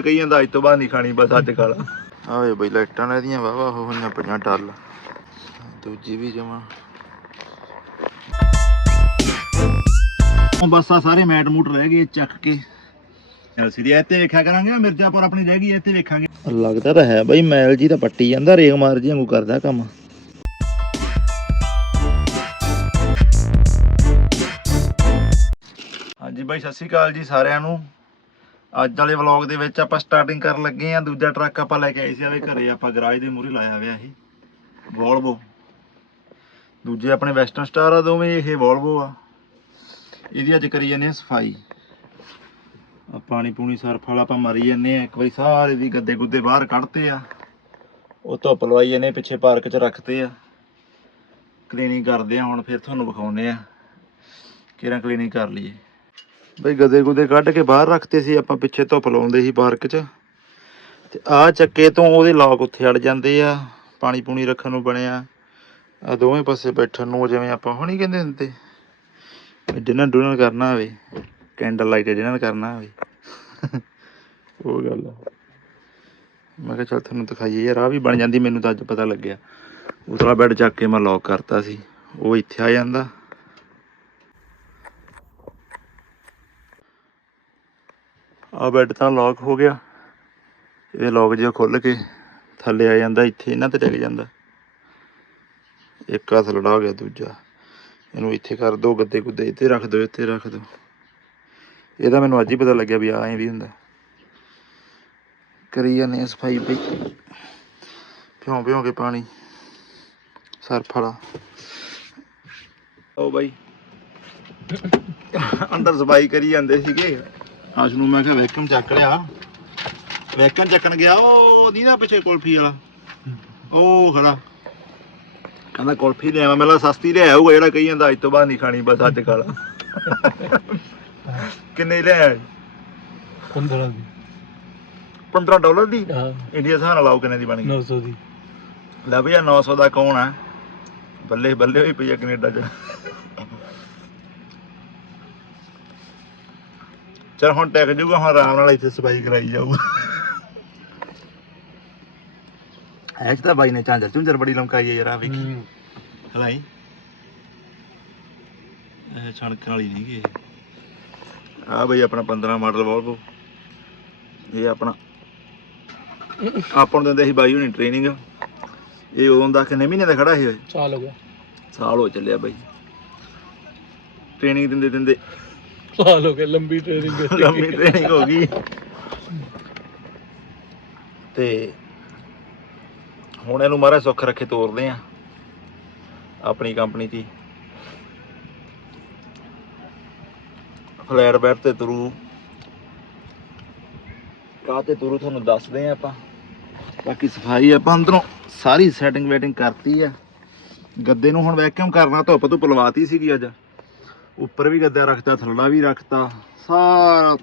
ਕਈ ਜਾਂਦਾ ਅੱਜ ਤੋਂ ਬਾਅਦ ਨਹੀਂ ਖਾਣੀ ਬਸ ਅੱਜ ਖਾ ਲਾ। ਆਵੇ ਬਈ ਲਾਈਟਾਂ ਨੇ ਦੀਆਂ ਵਾਵਾ ਹੋ ਹੋਈਆਂ ਪਈਆਂ ਟੱਲ ਦੂਜੀ ਵੀ ਜਮਾ। ਬਸ ਆ ਸਾਰੇ ਮੈਟ ਮੂਟ ਰਹਿ ਗਏ ਚੱਕ ਕੇ। ਐਲਸੀਡੀ ਇੱਥੇ ਵੇਖਿਆ ਕਰਾਂਗੇ ਮਿਰਜ਼ਾਪੁਰ ਆਪਣੀ ਰਹਿ ਗਈ ਇੱਥੇ ਵੇਖਾਂਗੇ। ਲੱਗਦਾ ਤਾਂ ਹੈ ਬਈ ਮੈਲ ਜੀ ਤਾਂ ਪੱਟੀ ਜਾਂਦਾ ਰੇਗ ਮਾਰ ਜੀ ਵਾਂਗੂ ਕਰਦਾ ਕੰਮ। ਹਾਂਜੀ ਬਾਈ ਸਤਿ ਸ਼੍ਰੀ ਅਕਾਲ ਜੀ ਸਾਰਿਆਂ ਨੂੰ। ਅੱਜ ਵਾਲੇ ਵਲੌਗ ਦੇ ਵਿੱਚ ਆਪਾਂ ਸਟਾਰਟਿੰਗ ਕਰਨ ਲੱਗੇ ਆ ਦੂਜਾ ਟਰੱਕ ਆਪਾਂ ਲੈ ਕੇ ਆਏ ਸੀ ਆਵੇ ਘਰੇ, ਆਪਾਂ ਗਰਾਜ ਦੇ ਮੂਹਰੇ ਲਾਇਆ ਹੋਇਆ ਇਹ ਵੋਲਵੋ ਦੂਜੇ ਆਪਣੇ ਵੈਸਟਰਨ ਸਟਾਰ ਆ ਦੋਵੇਂ, ਇਹ ਵੋਲਵੋ ਆ। ਇਹਦੀ ਅੱਜ ਕਰੀ ਜਾਂਦੇ ਆ ਸਫ਼ਾਈ। ਆ ਪਾਣੀ ਪੂਣੀ ਸਰਫ ਵਾਲਾ ਆਪਾਂ ਮਰੀ ਜਾਂਦੇ ਆ ਇੱਕ ਵਾਰੀ ਸਾਰੇ ਦੀ ਗੱਦੇ ਗੁੱਦੇ ਬਾਹਰ ਕੱਢਤੇ ਆ। ਉਹ ਧੁੱਪ ਲਵਾਈ ਜਾਂਦੇ, ਪਿੱਛੇ ਪਾਰਕ 'ਚ ਰੱਖਤੇ ਆ। ਕਲੀਨਿੰਗ ਕਰਦੇ ਆ ਹੁਣ ਫਿਰ ਤੁਹਾਨੂੰ ਵਿਖਾਉਨੇ ਆ ਕਿਹੜਾ ਕਲੀਨਿੰਗ ਕਰ ਲਈਏ। ਬਈ ਗਦੇ ਗੁਦੇ ਕੱਢ ਕੇ ਬਾਹਰ ਰੱਖਤੇ ਸੀ, ਆਪਾਂ ਪਿੱਛੇ ਧੁੱਪ ਲਾਉਂਦੇ ਸੀ ਪਾਰਕ 'ਚ। ਤੇ ਆਹ ਚੱਕੇ ਤੋਂ ਉਹਦੇ ਲੋਕ ਉੱਥੇ ਅੜ ਜਾਂਦੇ ਆ, ਪਾਣੀ ਪੂਣੀ ਰੱਖਣ ਨੂੰ ਬਣਿਆ। ਆ ਦੋਵੇਂ ਪਾਸੇ ਬੈਠਣ ਨੂੰ ਜਿਵੇਂ ਆਪਾਂ ਹੁਣੀ ਕਹਿੰਦੇ ਹੁੰਦੇ। ਡਿਨਰ ਡੁਨਰ ਕਰਨਾ ਹੋਵੇ ਕੈਂਡਲ ਲਾਈਟ ਡਿਨਰ ਕਰਨਾ ਹੋਵੇ। ਉਹ ਗੱਲ ਆ। ਮੈਂ ਕਿਹਾ ਚੱਲ ਤੁਹਾਨੂੰ ਦਿਖਾਈਏ ਯਾਰ ਆ ਵੀ ਬਣ ਜਾਂਦੀ, ਮੈਨੂੰ ਤਾਂ ਅੱਜ ਪਤਾ ਲੱਗਿਆ। ਉਤਲਾ ਬੈੱਡ ਚੱਕ ਕੇ ਮੈਂ ਲੌਕ ਕਰਤਾ ਸੀ, ਉਹ ਇੱਥੇ ਆ ਜਾਂਦਾ। ਆ ਬੈੱਡ ਤਾਂ ਲੌਕ ਹੋ ਗਿਆ। ਇਹ ਲੌਕ ਜਿਹਾ ਖੁੱਲ ਕੇ ਥੱਲੇ ਆ ਜਾਂਦਾ, ਇੱਥੇ ਇਹਨਾਂ ਤੇ ਟਿਕ ਜਾਂਦਾ। ਇੱਕ ਹੱਥ ਲੜਾ ਗਿਆ, ਦੂਜਾ। ਇਹਨੂੰ ਇੱਥੇ ਕਰ ਦੋ, ਗੱਦੇ ਗੁੱਦੇ ਇੱਥੇ ਰੱਖ ਦੋ, ਇੱਥੇ ਰੱਖ ਦੋ। ਇਹਦਾ ਮੈਨੂੰ ਅੱਜ ਹੀ ਪਤਾ ਲੱਗਿਆ ਵੀ ਆ ਵੀ ਹੁੰਦਾ। ਕਰੀ ਜਾਂਦੇ ਆ ਸਫ਼ਾਈ ਬਈ। ਭਿਉਂ ਭਿਉਂ ਕੇ ਪਾਣੀ। ਸਰਫ ਵਾਲਾ। ਉਹ ਬਾਈ। ਅੰਦਰ ਸਫ਼ਾਈ ਕਰੀ ਜਾਂਦੇ ਸੀਗੇ। ਆਸ਼ ਨੂੰ ਮੈਂ ਕਿਹਾ ਵੈਕਮ ਚੱਕ ਲਿਆ। ਵੈਕਮ ਚੱਕਣ ਗਿਆ ਉਹ ਦੀ ਨਾ ਪਿੱਛੇ ਕੁਲਫੀ ਵਾਲਾ। ਉਹ ਖੜਾ। ਕਹਿੰਦਾ ਕੁਲਫੀ ਲੈ ਆਵਾਂ ਮੇਲਾ ਸਸਤੀ ਲੈ ਆਊਗਾ ਜਿਹੜਾ ਕਹੀ ਜਾਂਦਾ ਅੱਜ ਤੋਂ ਬਾਅਦ ਨਹੀਂ ਖਾਣੀ ਬਸ ਅੱਜ ਖਾ ਲਾ। ਕਿੰਨੇ ਲੈ ਆਏ? 15 ਦੀ। 15 ਡਾਲਰ ਦੀ? ਹਾਂ। ਇੰਡੀਆ ਸਾਹ ਨਾਲ ਲਾਓ ਕਿੰਨੇ ਦੀ ਬਣ ਗਈ। 900 ਦੀ। ਲੈ ਭਈਆ 900 ਦਾ ਕੌਣ ਆ? ਬੱਲੇ ਬੱਲੇ ਹੋਈ ਪਈ ਆ ਕੈਨੇਡਾ ਚ। ਚਲ ਹੁਣ ਟੈਕ ਜੂਗਾ ਹੁਣ ਆਰਾਮ ਨਾਲ ਇੱਥੇ ਸਫ਼ਾਈ ਕਰਾਈ ਜਾਊਗਾ ਐਚ ਤਾਂ ਬਾਈ ਨੇ ਝਾਂਜਰ ਝੁੰਜਰ ਬੜੀ ਲਮਕਾਈ ਹੈ ਯਾਰ ਆ ਵੇਖੀ। ਹਲਾਈ। ਇਹ ਛਣਕਣ ਵਾਲੀ ਨਹੀਂ ਗੀ ਇਹ। ਆ ਬਈ ਆਪਣਾ 15 ਮਾਡਲ ਵੋਲਵੋ ਇਹ ਆਪਣਾ ਆਪਾਂ ਨੂੰ ਦਿੰਦੇ ਸੀ ਬਾਈ ਹੁਣੀ ਟ੍ਰੇਨਿੰਗ ਇਹ ਉਦੋਂ ਦਾ ਕਿੰਨੇ ਮਹੀਨੇ ਦਾ ਖੜਾ ਸੀ ਚਾਲ ਹੋ ਗਿਆ। ਸਾਲ ਹੋ ਚੱਲਿਆ ਬਾਈ। ਟ੍ਰੇਨਿੰਗ ਦਿੰਦੇ ਦਿੰਦੇ ਸਾਲ ਹੋ ਗਿਆ ਲੰਬੀ ਟ੍ਰੇਨਿੰਗ ਲੰਮੀ ਟ੍ਰੇਨਿੰਗ ਹੋ ਗਈ। ਤੇ ਹੁਣ ਇਹਨੂੰ ਮਾਰਾ ਸੁੱਖ ਰੱਖੇ ਤੋਰਦੇ ਆ, ਆਪਣੀ ਕੰਪਨੀ 'ਚ ਹੀ ਫਲੈਟ ਬੈਟ ਤੇ ਤੁਰੂ। ਕਾਹ ਤੇ ਤੁਰੂ ਤੁਹਾਨੂੰ ਦੱਸਦੇ ਆ ਆਪਾਂ। ਬਾਕੀ ਸਫ਼ਾਈ ਆਪਾਂ ਅੰਦਰੋਂ ਸਾਰੀ ਸੈਟਿੰਗ ਵੈਟਿੰਗ ਕਰਤੀ ਆ। ਗੱਦੇ ਨੂੰ ਹੁਣ ਵੈਕਿਊਮ ਕਰਨਾ, ਧੁੱਪ ਧੁੱਪ ਲਵਾਤੀ ਸੀਗੀ ਅੱਜ। ਉੱਪਰ ਵੀ ਗੱਦਾ ਰੱਖਤਾ ਥੱਲਾ ਵੀ ਰੱਖਤਾ ਸਾਰਾ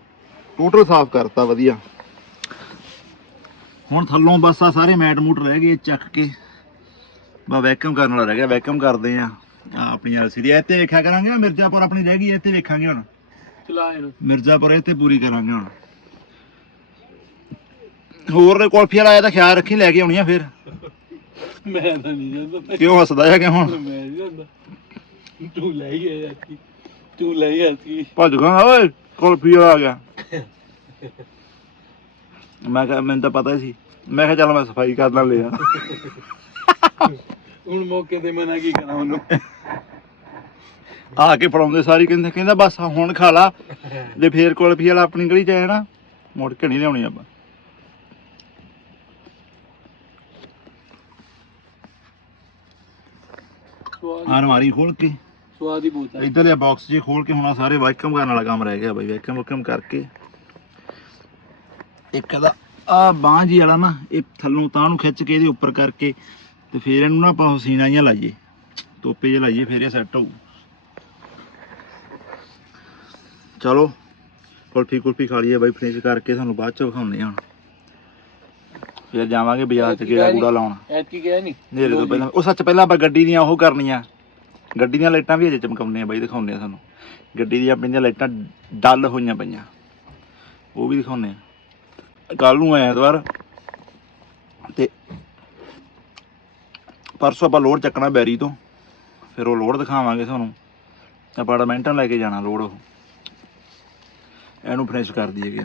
ਟੋਟਲ ਸਾਫ਼ ਕਰਤਾ ਵਧੀਆ। ਹੁਣ ਥੱਲੋਂ ਬਸ ਆ ਸਾਰੇ ਮੈਟ ਮੂਟ ਰਹਿ ਗਏ ਚੱਕ ਕੇ। ਬਾ ਵੈਕਿਊਮ ਕਰਨ ਵਾਲਾ ਰਹਿ ਗਿਆ ਵੈਕਿਊਮ ਕਰਦੇ ਆ। ਆਪਣੀ ਐਲਸੀਡੀ ਇੱਥੇ ਵੇਖਿਆ ਕਰਾਂਗੇ ਮਿਰਜ਼ਾਪੁਰ ਆਪਣੀ ਰਹਿ ਗਈ ਇੱਥੇ ਵੇਖਾਂਗੇ ਹੁਣ। ਚਲਾ ਇਹਨੂੰ ਮਿਰਜ਼ਾਪੁਰ ਇੱਥੇ ਪੂਰੀ ਕਰਾਂਗੇ ਹੁਣ। ਹੋਰ ਨੇ ਕੁਲਫੀਆਂ ਲਾਇਆ ਤਾਂ ਖਿਆਲ ਰੱਖੀ ਲੈ ਕੇ ਆਉਣੀ ਆ ਫਿਰ। ਮੈਂ ਤਾਂ ਨਹੀਂ ਜਾਂਦਾ। ਕਿਉਂ ਹੱਸਦਾ ਹੈ ਕਿ ਹੁਣ? ਮੈਂ ਨਹੀਂ ਜਾਂਦਾ। ਤੂੰ ਲੈ ਹੀ ਆਇਆ ਕੀ? ਤੂੰ ਲੈ ਹੀ ਆਇਆ ਕੀ? ਭੱਜ ਗਾ ਓਏ ਕੁਲਫੀ ਵਾਲਾ ਆ ਗਿਆ। ਮੈਂ ਕਿਹਾ ਮੈਨੂੰ ਤਾਂ ਪਤਾ ਸੀ। ਮੈਂ ਕਿਹਾ ਚੱਲ ਮੈਂ ਸਫ਼ਾਈ ਕਰ ਲਾਂ ਲਿਆ ਹੁਣ ਮੌਕੇ ਤੇ ਮੈਂ ਨਾ ਕੀ ਕਰਾਂ ਉਹਨੂੰ? ਆ ਕੇ ਫੜਾਉਂਦੇ ਸਾਰੀ ਕਹਿੰਦੇ ਕਹਿੰਦਾ ਬਸ ਹੁਣ ਖਾ ਲਾ। ਤੇ ਫੇਰ ਕੁਲਫੀ ਵਾਲਾ ਆਪਣੀ ਗਲੀ ਚ ਆਇਆ ਨਾ ਮੁੜ ਕੇ ਨਹੀਂ ਲਿਆਉਣੀ ਆਪਾਂ। ਸਵਾਦ ਖੋਲ ਕੇ। ਸਵਾਦ ਹੀ ਬਹੁਤ ਹੈ ਇਧਰਲੇ ਬਾਕਸ ਜੇ ਖੋਲ ਕੇ ਹੁਣ ਸਾਰੇ ਵੈਕਮ ਕਰਨ ਵਾਲਾ ਕੰਮ ਰਹਿ ਗਿਆ ਬਾਈ ਵੈਕਮ ਵੈਕਮ ਕਰਕੇ। ਇੱਕ ਦਾ ਆ ਬਾਂਹ ਜੀ ਵਾਲਾ ਨਾ ਇਹ ਥੱਲੋਂ ਤਾਂ ਨੂੰ ਖਿੱਚ ਕੇ ਇਹਦੇ ਉੱਪਰ ਕਰਕੇ ਤੇ ਫੇਰ ਇਹਨੂੰ ਨਾ ਆਪਾਂ ਹਸੀਨਾ ਜਿਹਾ ਲਾਈਏ। ਤੋਪੇ ਜਿਹਾ ਲਾਈਏ ਫੇਰ ਇਹ ਸੈੱਟ ਹੋਊ। ਚਲੋ ਕੁਲਫੀ ਕੁਲਫੀ ਖਾ ਲਈਏ ਬਾਈ ਫਿਨਿਸ਼ ਕਰਕੇ ਤੁਹਾਨੂੰ ਬਾਅਦ ਚ ਵਿਖਾਉਂਦੇ ਹਾਂ ਹੁਣ। ਫਿਰ ਜਾਵਾਂਗੇ ਬਾਜ਼ਾਰ ਚ ਕਿਹੜਾ ਕੂੜਾ ਲਾਉਣ। ਐਤ ਕੀ ਗਿਆ ਨਹੀਂ। ਨੇਰੇ ਤੋਂ ਪਹਿਲਾਂ ਉਹ ਸੱਚ ਪਹਿਲਾਂ ਆਪਾਂ ਗੱਡੀ ਦੀਆਂ ਉਹ ਕਰਨੀਆਂ। ਗੱਡੀ ਦੀਆਂ ਲਾਈਟਾਂ ਵੀ ਅਜੇ ਚਮਕਾਉਂਦੇ ਆ ਬਾਈ, ਦਿਖਾਉਂਦੇ ਆ ਤੁਹਾਨੂੰ। ਗੱਡੀ ਦੀਆਂ ਆਪਣੀਆਂ ਲਾਈਟਾਂ ਡੱਲ ਹੋਈਆਂ ਪਈਆਂ। ਉਹ ਵੀ ਦਿਖਾਉਂਦੇ ਆ। ਕੱਲ ਨੂੰ ਐਤਵਾਰ ਤੇ ਪਰਸੋਂ ਆਪਾਂ ਲੋਡ ਚੱਕਣਾ ਬੈਰੀ ਤੋਂ। ਫਿਰ ਉਹ ਲੋਡ ਦਿਖਾਵਾਂਗੇ ਤੁਹਾਨੂੰ। ਅਪਾਰਟਮੈਂਟਾਂ ਲੈ ਕੇ ਜਾਣਾ ਲੋਡ ਉਹ। ਇਹਨੂੰ ਫਿਨਿਸ਼ ਕਰ ਦਈਏ ਕਿ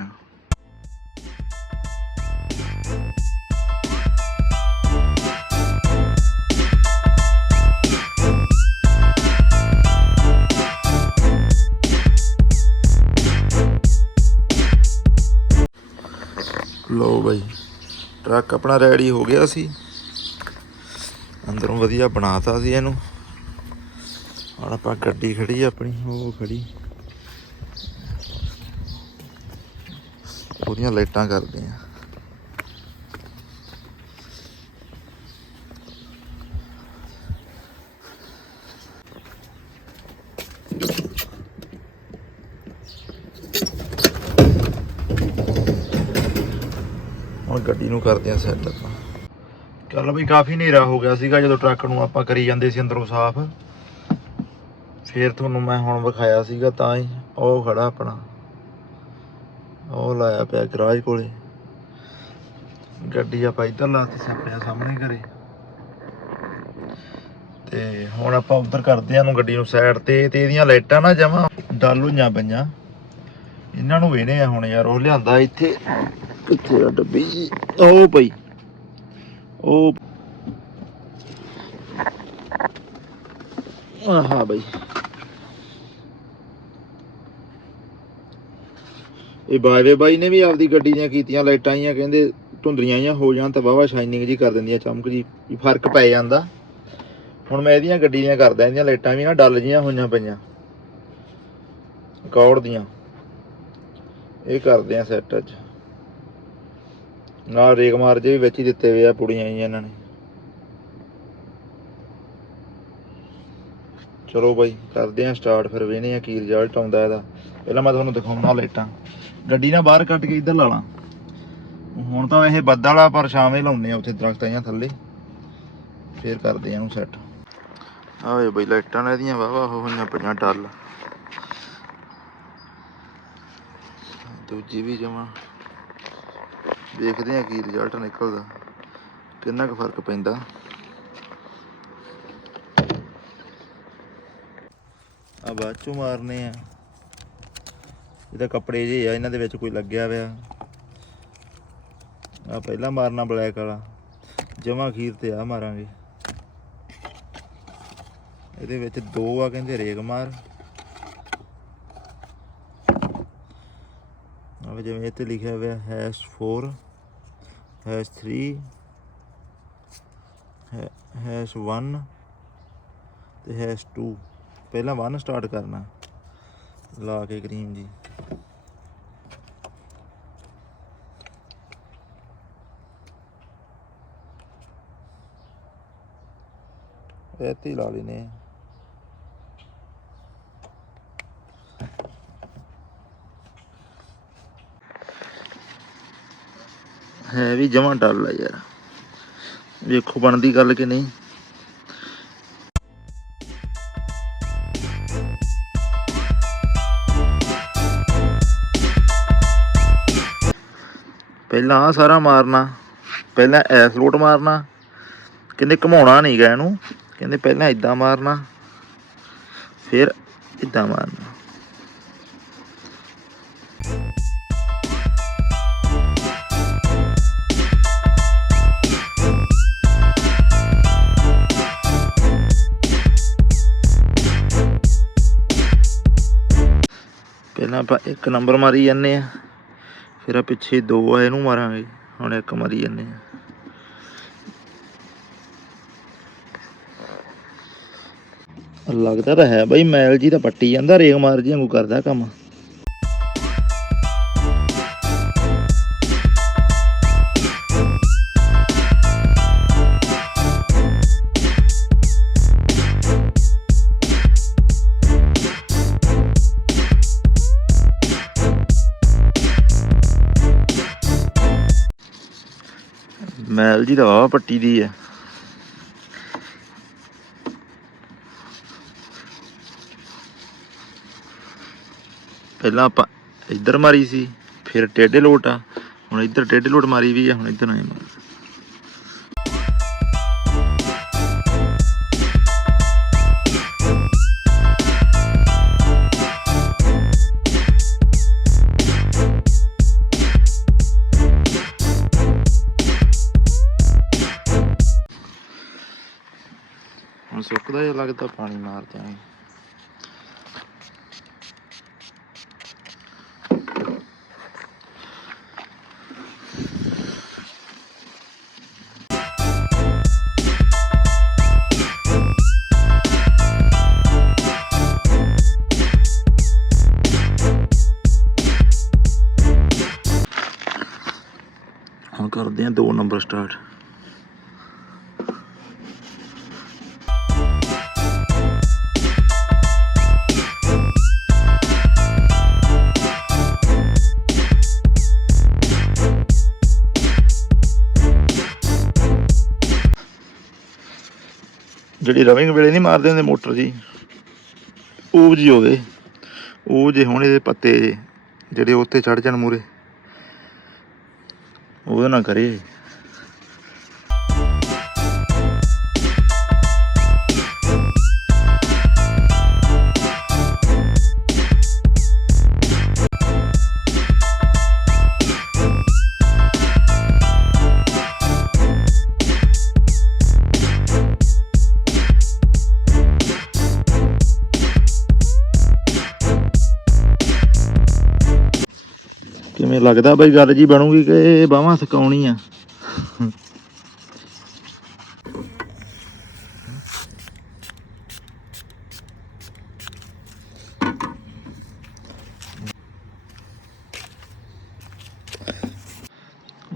ਲੋ ਬਾਈ। ਟਰੱਕ ਆਪਣਾ ਰੈਡੀ ਹੋ ਗਿਆ ਸੀ। ਅੰਦਰੋਂ ਵਧੀਆ ਬਣਾਤਾ ਸੀ ਇਹਨੂੰ। ਹੁਣ ਆਪਾਂ ਗੱਡੀ ਖੜੀ ਆਪਣੀ, ਉਹ ਖੜੀ। ਉਹਦੀਆਂ ਲਾਈਟਾਂ ਕਰਦੇ ਆ ਹੁਣ ਗੱਡੀ ਨੂੰ ਕਰਦੇ ਆ ਸੈੱਟ ਆਪਾਂ। ਚੱਲ ਬਈ ਕਾਫੀ ਹਨੇਰਾ ਹੋ ਗਿਆ ਸੀਗਾ ਜਦੋਂ ਟਰੱਕ ਨੂੰ ਆਪਾਂ ਕਰੀ ਜਾਂਦੇ ਸੀ ਅੰਦਰੋਂ ਸਾਫ਼। ਫੇਰ ਤੁਹਾਨੂੰ ਮੈਂ ਹੁਣ ਵਿਖਾਇਆ ਸੀਗਾ ਤਾਂ ਹੀ। ਉਹ ਖੜਾ ਆਪਣਾ। ਉਹ ਲਾਇਆ ਪਿਆ ਗਰਾਜ ਕੋਲੇ। ਗੱਡੀ ਆਪਾਂ ਇੱਧਰ ਲਾਤੀ ਸੀ ਆਪਣੇ ਸਾਹਮਣੇ ਘਰੇ। ਤੇ ਹੁਣ ਆਪਾਂ ਉੱਧਰ ਕਰਦੇ ਆ ਨੂੰ ਗੱਡੀ ਨੂੰ ਸਾਈਡ ਤੇ। ਤੇ ਇਹਦੀਆਂ ਲਾਈਟਾਂ ਨਾ ਜਮਾ ਡਲ ਪਈਆਂ। ਇਹਨਾਂ ਨੂੰ ਵੇਨੇ ਆ ਹੁਣ ਯਾਰ, ਉਹ ਲਿਆਂਦਾ ਇੱਥੇ। ਕਿੱਥੇ ਆ ਡੱਬੀ ਜੀ? ਉਹ ਪਈ ਉਹ ਆਹਾ ਬਈ। ਇਹ ਬਾਵੇ ਬਾਈ ਨੇ ਵੀ ਆਪਦੀ ਗੱਡੀ ਦੀਆਂ ਕੀਤੀਆਂ ਲਾਈਟਾਂ ਆਈਆਂ, ਕਹਿੰਦੇ ਧੁੰਦਰੀਆਂ ਆਈਆਂ, ਹੋ ਜਾਣ ਤਾਂ ਵਾਵਾ ਸ਼ਾਈਨਿੰਗ ਜੀ ਕਰ ਦਿੰਦੀਆਂ, ਚਮਕ ਜੀ ਫ਼ਰਕ ਪੈ ਜਾਂਦਾ। ਹੁਣ ਮੈਂ ਇਹਦੀਆਂ ਗੱਡੀ ਦੀਆਂ ਕਰਦਾ, ਇਹਦੀਆਂ ਲਾਈਟਾਂ ਵੀ ਨਾ ਡੱਲ ਜੀਆਂ ਹੋਈਆਂ ਪਈਆਂ। ਕੌੜ ਦੀਆਂ। ਇਹ ਕਰਦੇ ਆ ਸੈੱਟ ਅੱਜ। ਨਾਲ ਰੇਕ ਮਾਰ ਜੇ ਵੀ ਵਿੱਚ ਹੀ ਦਿੱਤੇ ਹੋਏ ਆ ਪੁੜੀਆਂ ਹੀ ਇਹਨਾਂ ਨੇ। ਚਲੋ ਬਾਈ, ਕਰਦੇ ਆ ਸਟਾਰਟ ਫਿਰ ਵੇਨੇ ਆ ਕੀ ਰਿਜ਼ਲਟ ਆਉਂਦਾ ਇਹਦਾ। ਪਹਿਲਾਂ ਮੈਂ ਤੁਹਾਨੂੰ ਦਿਖਾਉਣਾ ਲਾਈਟਾਂ ਗੱਡੀ ਨਾ ਬਾਹਰ ਕੱਟ ਕੇ ਇੱਧਰ ਲਾ ਲਾਂ। ਹੁਣ ਤਾਂ ਵੈਸੇ ਬੱਦਲ ਆ ਪਰ ਛਾਵੇਂ ਲਾਉਨੇ ਆ ਉੱਥੇ ਦਰਖਤਾਂ ਜਾਂ ਥੱਲੇ। ਫੇਰ ਕਰਦੇ ਆ ਇਹਨੂੰ ਸੈੱਟ ਆਵੇ ਬਈ, ਲਾਈਟਾਂ ਨੇ ਇਹਦੀਆਂ ਵਾਵਾ ਹੋਈਆਂ ਪਈਆਂ ਟੱਲ ਦੂਜੀ ਵੀ ਜਮਾ। ਦੇਖਦੇ ਹਾਂ ਕੀ ਰਿਜ਼ਲਟ ਨਿਕਲਦਾ। ਕਿੰਨਾ ਕੁ ਫ਼ਰਕ ਪੈਂਦਾ। ਆ ਬਾਅਦ ਚੋਂ ਮਾਰਨੇ ਆ। ਇਹਦਾ ਕੱਪੜੇ ਜੇ ਆ, ਇਹਨਾਂ ਦੇ ਵਿੱਚ ਕੋਈ ਲੱਗਿਆ ਹੋਇਆ। ਆ ਪਹਿਲਾਂ ਮਾਰਨਾ ਬਲੈਕ ਵਾਲਾ। ਜਮਾ ਖੀਰ ਤੇ ਆ ਮਾਰਾਂਗੇ। ਇਹਦੇ ਵਿੱਚ ਦੋ ਆ, ਕਹਿੰਦੇ ਰੇਗ ਮਾਰ। ਆ ਜਿਵੇਂ ਤੇ ਲਿਖਿਆ ਹੋਇਆ ਹੈਸ਼ 4 ਹੈਸ਼ 3 ਹੈ- ਹੈਸ਼ 1 ਤੇ ਹੈਸ਼ 2 ਪਹਿਲਾਂ 1 ਸਟਾਰਟ ਕਰਨਾ ਲਾ ਕੇ ਕਰੀਮ ਜੀ ਇੱਥੇ ਹੀ ਲਾ ਹੈ ਵੀ ਜਮਾਂ ਡੱਲ ਆ ਯਾਰ। ਵੇਖੋ ਬਣਦੀ ਗੱਲ ਕਿ ਨਹੀਂ। ਪਹਿਲਾਂ ਆ ਸਾਰਾ ਮਾਰਨਾ, ਪਹਿਲਾਂ ਐਸ ਲੋਟ ਮਾਰਨਾ, ਕਹਿੰਦੇ ਘਮਾਉਣਾ ਨਹੀਂ ਗਾ ਇਹਨੂੰ, ਕਹਿੰਦੇ ਪਹਿਲਾਂ ਇਦਾਂ ਮਾਰਨਾ, ਫਿਰ ਇਦਾਂ ਮਾਰਨਾ। ਆਪਾਂ ਇੱਕ ਨੰਬਰ ਮਾਰੀ ਜਾਂਦੇ ਆ। ਫਿਰ ਆ ਪਿੱਛੇ ਦੋ ਆ, ਇਹਨੂੰ ਮਾਰਾਂਗੇ। ਹੁਣ ਇੱਕ ਮਾਰੀ ਜਾਂਦੇ ਆ। ਲੱਗਦਾ ਤਾਂ ਹੈ ਬਈ, ਮੈਲ ਜੀ ਤਾਂ ਪੱਟੀ ਜਾਂਦਾ, ਰੇਗ ਮਾਰ ਜੀ ਵਾਂਗੂ ਕਰਦਾ ਕੰਮ। ਮੈਲ ਜੀ ਤਾਂ ਵਾਹਵਾ ਪੱਟੀ ਦੀ ਹੈ। ਪਹਿਲਾਂ ਆਪਾਂ ਇੱਧਰ ਮਾਰੀ ਸੀ, ਫਿਰ ਟੇਢੇ ਲੋਟ ਆ। ਹੁਣ ਇੱਧਰ ਟੇਢੀ ਲੋਟ ਮਾਰੀ ਵੀ ਆ, ਹੁਣ ਇੱਧਰ ਨਹੀਂ ਮਾਰ। ਲੱਗਦਾ ਪਾਣੀ ਮਾਰ ਦਿਆਂਗੇ। ਹੁਣ ਕਰਦੇ ਆ 2 ਨੰਬਰ ਸਟਾਰਟ। ਜਿਹੜੀ ਰਵਿੰਗ ਵੇਲੇ ਨਹੀਂ ਮਾਰਦੇ ਹੁੰਦੇ ਮੋਟਰ ਜੀ, ਉਹ ਜੀ ਹੋਵੇ ਉਹ ਜੇ ਹੁਣ ਇਹਦੇ ਪੱਤੇ ਜੇ ਜਿਹੜੇ ਉੱਤੇ ਚੜ ਜਾਣ ਮੂਰੇ ਉਹਦੇ ਨਾਲ ਕਰੇ। ਕਿਵੇਂ ਲੱਗਦਾ ਬਈ ਗੱਲ ਜੀ ਬਣੂਗੀ ਕਿ ਬਾਹਾਂ ਸਕਾਉਣੀ ਆ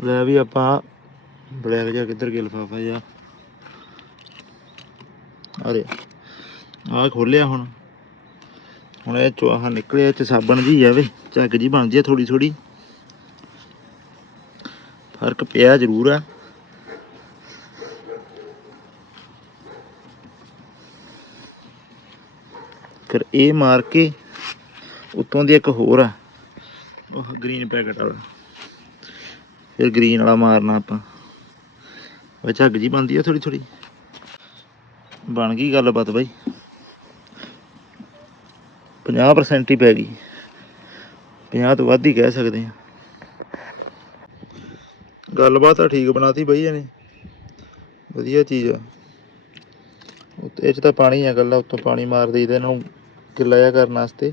ਲੈ ਵੀ ਆਪਾਂ ਬਲੈਕ ਜਿਹਾ ਕਿੱਧਰ ਗਿਆ, ਲਫਾਫਾ ਜਿਹਾ। ਅਰੇ ਆ ਖੋਲਿਆ ਹੁਣ। ਹੁਣ ਇਹ ਚੋਂ ਨਿਕਲਿਆ ਚ ਸਾਬਣ ਜੀ ਆਵੇ ਝੱਗ ਜੀ ਬਣਦੀ ਆ ਥੋੜੀ ਥੋੜੀ ਪਿਆ ਜ਼ਰੂਰ ਆ। ਫਿਰ ਇਹ ਮਾਰ ਕੇ ਉਤੋਂ ਦੀ ਇੱਕ ਹੋਰ ਆ। ਉਹ ਗ੍ਰੀਨ ਪੈਕਟ ਵਾਲਾ। ਫਿਰ ਗ੍ਰੀਨ ਵਾਲਾ ਮਾਰਨਾ ਆਪਾਂ। ਉਹ ਝੱਗ ਜੀ ਬਣਦੀ ਆ ਥੋੜੀ ਥੋੜੀ ਬਣ ਗਈ ਗੱਲਬਾਤ ਬਾਈ। 50% ਹੀ ਪੈ ਗਈ। 50 ਤੋਂ ਵੱਧ ਹੀ ਕਹਿ ਸਕਦੇ ਆ। ਗੱਲਬਾਤ ਆ ਠੀਕ ਬਣਾਤੀ ਬਈ ਇਹਨੇ। ਵਧੀਆ ਚੀਜ਼ ਆ। ਉੱਤੇ ਇਹ ਚ ਤਾਂ ਪਾਣੀ ਆ ਗੱਲਾਂ ਉੱਤੋਂ ਪਾਣੀ ਮਾਰ ਦੇਈਦਾ ਇਹਨਾਂ ਨੂੰ ਗਿੱਲਾ ਜਿਹਾ ਕਰਨ ਵਾਸਤੇ।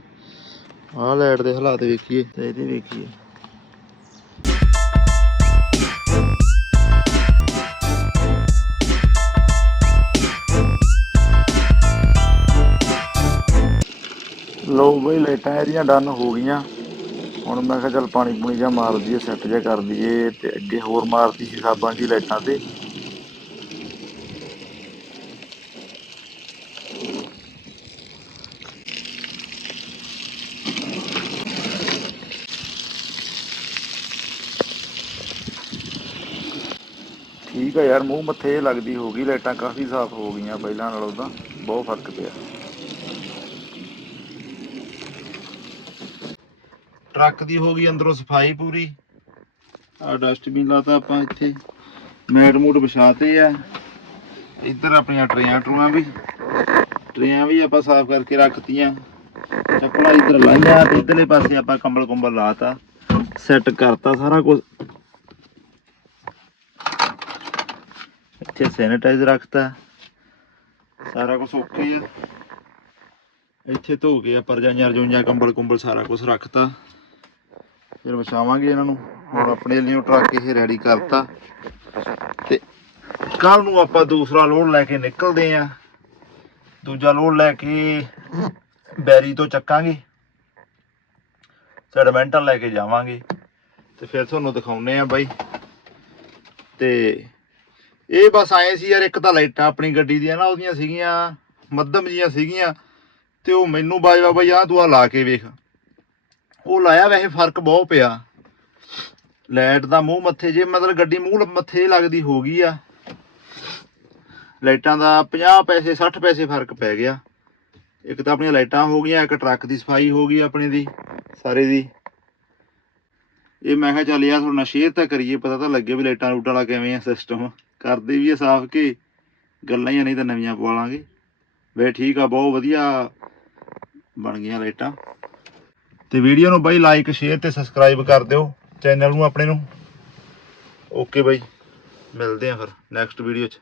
ਆਹ ਲਾਈਟ ਦੇ ਹਾਲਾਤ ਵੇਖੀਏ ਤੇ ਇਹਦੇ ਵੇਖੀਏ। ਲੋ ਬਈ ਲਾਈਟਾਂ ਇਹਦੀਆਂ ਡਨ ਹੋ ਗਈਆਂ। ਹੁਣ ਮੈਂ ਕਿਹਾ ਚੱਲ ਪਾਣੀ ਪੂਣੀ ਜਾਂ ਮਾਰ ਦਈਏ ਸੈੱਟ ਜਿਹਾ ਕਰ ਦਈਏ ਤੇ ਅੱਗੇ ਹੋਰ ਮਾਰਤੀ ਸੀ ਸਾਬਾਂ ਦੀ ਲਾਈਟਾਂ ਤੇ। ਠੀਕ ਆ ਯਾਰ, ਮੂੰਹ ਮੱਥੇ ਲੱਗਦੀ ਹੋ ਗਈ ਲਾਈਟਾਂ ਕਾਫੀ ਸਾਫ਼ ਹੋ ਗਈਆਂ ਪਹਿਲਾਂ ਨਾਲੋਂ ਤਾਂ, ਬਹੁਤ ਫ਼ਰਕ ਪਿਆ। ਟਰੱਕ ਦੀ ਹੋ ਗਈ, ਅੰਦਰੋਂ ਸਫ਼ਾਈ ਪੂਰੀ। ਆ ਡਸਟਬਿਨ ਲਾਤਾ ਆਪਾਂ ਇੱਥੇ। ਮੈਟ ਮੂਟ ਵਿਛਾਤੇ ਆ। ਇੱਧਰ ਆਪਣੀਆਂ ਟਰੇਆਂ ਟਰੂਆਂ ਵੀ। ਟਰੇਆਂ ਵੀ ਆਪਾਂ ਸਾਫ਼ ਕਰਕੇ ਰੱਖਤੀਆਂ। ਚੱਪਲਾਂ ਇੱਧਰ ਲਾਈਆਂ, ਤੇ ਇੱਧਰਲੇ ਪਾਸੇ ਆਪਾਂ ਕੰਬਲ ਕੰਬਲ ਲਾਤਾ। ਸੈੱਟ ਕਰਤਾ ਸਾਰਾ ਕੁਝ ਇੱਥੇ ਸੈਨੀਟਾਈਜ਼ ਰੱਖਤਾ। ਸਾਰਾ ਕੁਝ ਓਕੇ ਆ। ਇੱਥੇ ਧੋ ਕੇ ਆਪਾਂ ਰਜਾਈਆਂ ਰਜੂਈਆਂ, ਕੰਬਲ ਕੁੰਬਲ ਸਾਰਾ ਕੁਝ ਰੱਖਤਾ। ਫਿਰ ਵਿਛਾਵਾਂਗੇ ਇਹਨਾਂ ਨੂੰ। ਹੁਣ ਆਪਣੇ ਲਈ ਟਰੱਕ ਇਹ ਰੈਡੀ ਕਰਤਾ। ਤੇ ਕੱਲ ਨੂੰ ਆਪਾਂ ਦੂਸਰਾ ਲੋਡ ਲੈ ਕੇ ਨਿਕਲਦੇ ਆਂ ਦੂਜਾ ਲੋਡ ਲੈ ਕੇ ਬੈਰੀ ਤੋਂ ਚੱਕਾਂਗੇ। ਸੈਡਮੈਂਟਲ ਲੈ ਕੇ ਜਾਵਾਂਗੇ। ਤੇ ਫਿਰ ਤੁਹਾਨੂੰ ਦਿਖਾਉਨੇ ਆ ਬਾਈ। ਤੇ ਇਹ ਬਸ ਆਏ ਸੀ ਯਾਰ, ਇੱਕ ਤਾਂ ਲਾਈਟਾਂ ਆਪਣੀ ਗੱਡੀ ਦੀਆਂ ਨਾ ਉਹਦੀਆਂ ਸੀਗੀਆਂ, ਮੱਧਮ ਜੀਆਂ ਸੀਗੀਆਂ। ਤੇ ਉਹ ਮੈਨੂੰ ਬਾਈ ਬਾਬਾ ਯਾਰ ਤੂੰ ਆ ਲਾ ਕੇ ਵੇਖ। ਉਹ ਲਾਇਆ ਵੈਸੇ ਫ਼ਰਕ ਬਹੁਤ ਪਿਆ। ਲਾਈਟ ਦਾ ਮੂੰਹ ਮੱਥੇ, ਜੇ ਮਤਲਬ ਗੱਡੀ ਮੂੰਹ ਮੱਥੇ ਲੱਗਦੀ ਹੋ ਗਈ ਆ, ਲਾਈਟਾਂ ਦਾ 50 ਪੈਸੇ 60 ਪੈਸੇ ਫ਼ਰਕ ਪੈ ਗਿਆ। ਇੱਕ ਤਾਂ ਆਪਣੀਆਂ ਲਾਈਟਾਂ ਹੋ ਗਈਆਂ, ਇੱਕ ਟਰੱਕ ਦੀ ਸਫ਼ਾਈ ਹੋ ਗਈ ਆਪਣੇ ਦੀ, ਸਾਰੇ ਦੀ। ਇਹ ਮੈਂ ਕਿਹਾ ਚੱਲ ਯਾਰ ਥੋੜਾ ਸ਼ੇਅਰ ਤਾਂ ਕਰੀਏ, ਪਤਾ ਤਾਂ ਲੱਗੇ ਵੀ ਲਾਈਟਾਂ ਲੂਟਾਂ ਵਾਲਾ ਕਿਵੇਂ ਆ ਸਿਸਟਮ ਕਰਦੇ ਵੀ ਆ ਸਾਫ਼ ਕੇ, ਗੱਲਾਂ ਹੀ ਨਹੀਂ ਤਾਂ ਨਵੀਆਂ ਪਵਾ ਲਾਂਗੇ। ਵੇ ਠੀਕ ਆ, ਬਹੁਤ ਵਧੀਆ ਬਣ ਗਈਆਂ ਲਾਈਟਾਂ। ਤੇ ਵੀਡੀਓ ਨੂੰ ਬਾਈ ਲਾਈਕ ਸ਼ੇਅਰ ਤੇ ਸਬਸਕ੍ਰਾਈਬ ਕਰ ਦਿਓ ਚੈਨਲ ਨੂੰ ਆਪਣੇ ਨੂੰ। ਓਕੇ ਬਾਈ, ਮਿਲਦੇ ਆ ਫਿਰ ਨੈਕਸਟ ਵੀਡੀਓ 'ਚ।